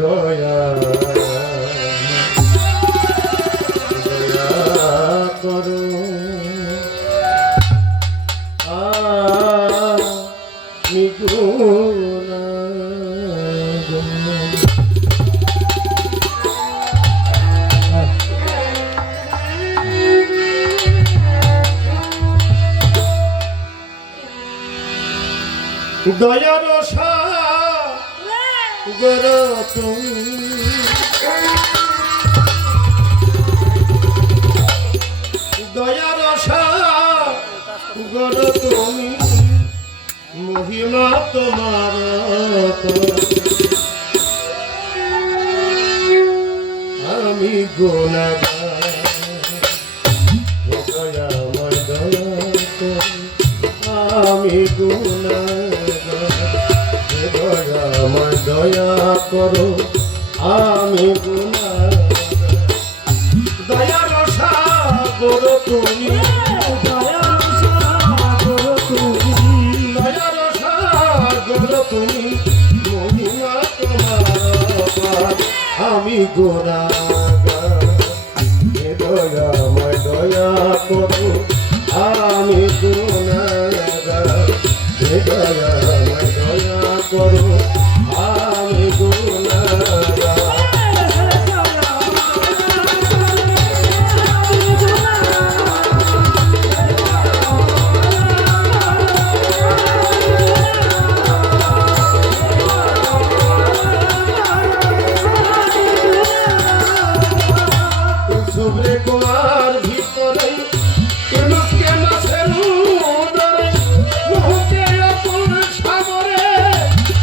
দয়া দয়া করো আমি দয়ার সাগর তুমি দয়ার সাগর তুমি মহিমা তোমার আমি গুণগার দয়াময় দয়া আমি গুণগার দয়াময় দয়া করো আমি গুণগার দয়ার সাগর তুমি দয়ার সাগর তুমি মহিমা তোমার আমি গুণগার দয়াময় দয়া করো আমি গুণগার দয়াময় দয়া করো আমি গুণগার sobre coar ভিতরে কেন কেন সেরুদরে মুহূর্তে অপর সাগরে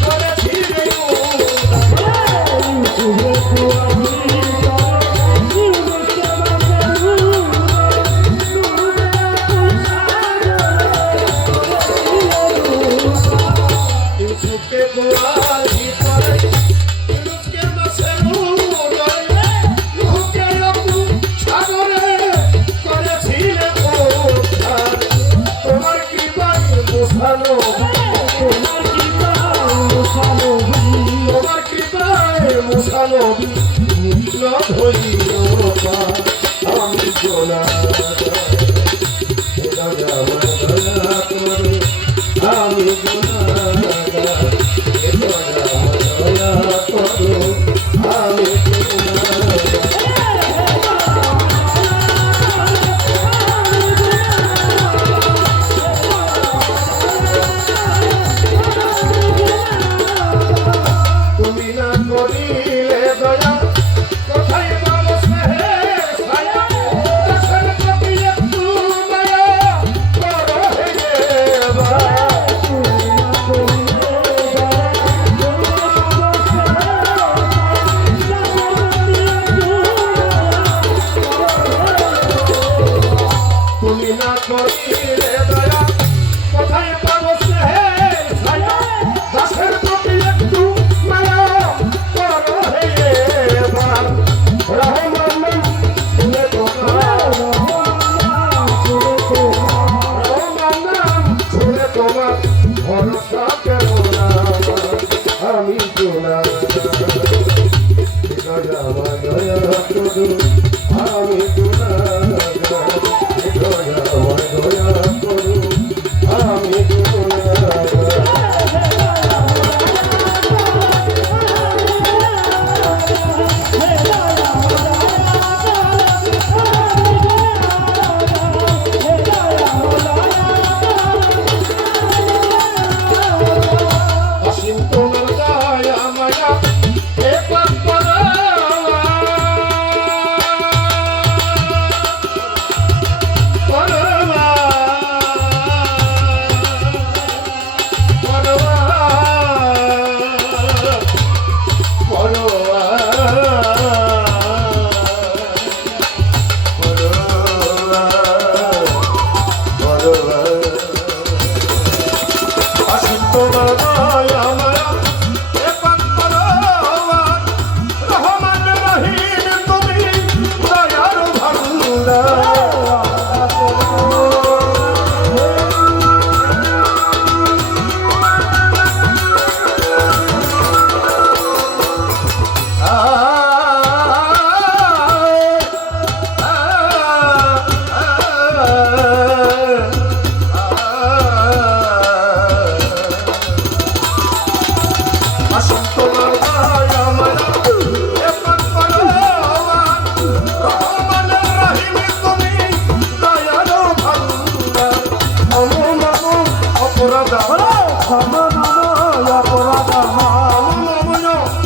করেছি রে sobre coar ভিতরে কোয়ার ভিতরে তোমার কৃপায় মুসানবী নিখিল হইল আমি আমি গুণাগার দয়া করো আমি আমি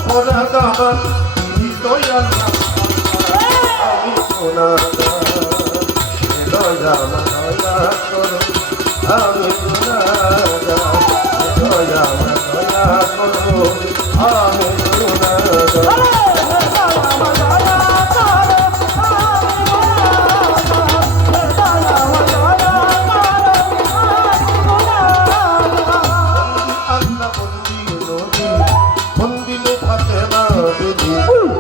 অপরাধামান তিনি দয়াল আমি গুনাহগার দয়া দয়া করো আমি গুনাহগার দয়া দয়া করো আমি গুনাহগার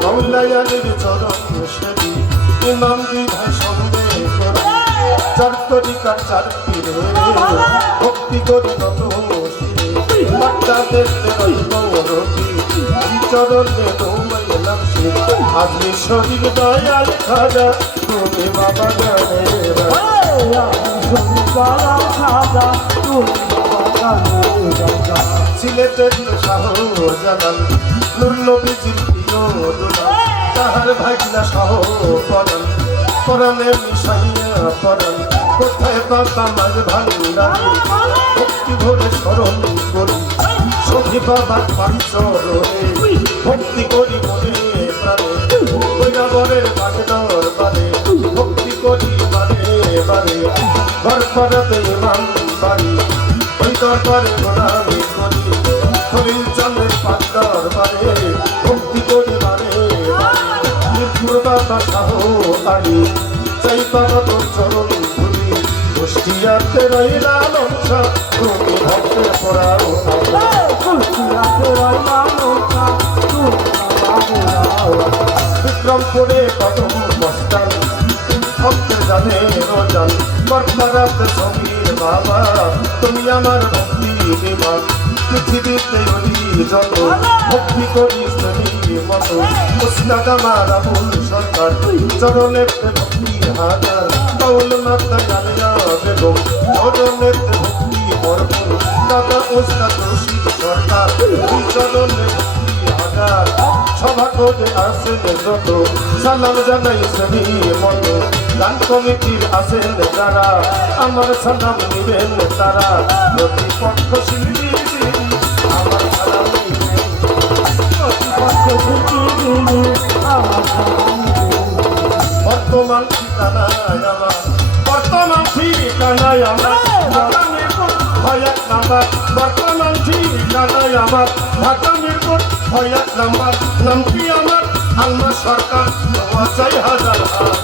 মৌলায়ানের চরণ সেবি ইমাম বিধায় সঙ্গে করি চার তরিকার চার পীরে ভক্তি করি নত শিরে বাচ্চা দেখতে রইব রবি চরণে দৌড়াইলাম সে আপনি শরীর দয়াল খাজা তুমি বাবা গানের সিলেটের শাহজালাল নূর নবীজির প্রিয় দুলা তাহার ভাগনা সহ পরাণ পরাণে মিশাইয়া পরাণ কোথায় বাবা মাঝ ভান্ডারি ভক্তি ভরে স্মরণ করি সখী বাবার পাঁচরে ভক্তি করি মনে প্রাণে বৈরাবরের বাগে দরবারে ভক্তি করি বারে বারে ঘর পাড়াতে ইমাম বাড়ি ওই দরবারে গোলামি করি খলিল চাঁদের পাক দরবারে ভক্তি করি বারে মিরপুর বাবা শাহ আলী চাই বাবা তোর চরণ ধুলি কুষ্টিয়াতে রইলা লঞ্চা তুমি ভক্তের পড়াও বিক্রমপুরে কদম বস্তান ভক্তের জানে রোজান কর্তারাত সমীর বাবা তুমি আমার ভক্তি বিভাগ পৃথিবীতে অলি যত ভক্তি করি শ্রেণী মতো উস্তাদ আমার আবুল সরকার চরণেতে ভক্তি হাজার বাউল মাতা জানিয়া বেগম চরণেতে ভক্তি ভরপুর দাদা উস্তাদ রশিদ সরকার চরণে ভক্তি হাজার সভা করে আসেন যত সালাম জানাই শ্রেণী মতো গান কমিটির আসেন যারা আমার সালাম নিবেন তারা প্রতিপক্ষ শিল্পী আমার সালাম নিবেন বর্তমান ঠিকানায় আমার বর্তমান ঠিকানায় আমার ঢাকা মিরপুর ভয়াক নাম্বার বর্তমান ঠিকানায় আমার ঢাকা মিরপুর ভয়াক নাম্বার নামটি আমার আলমা সরকার 5000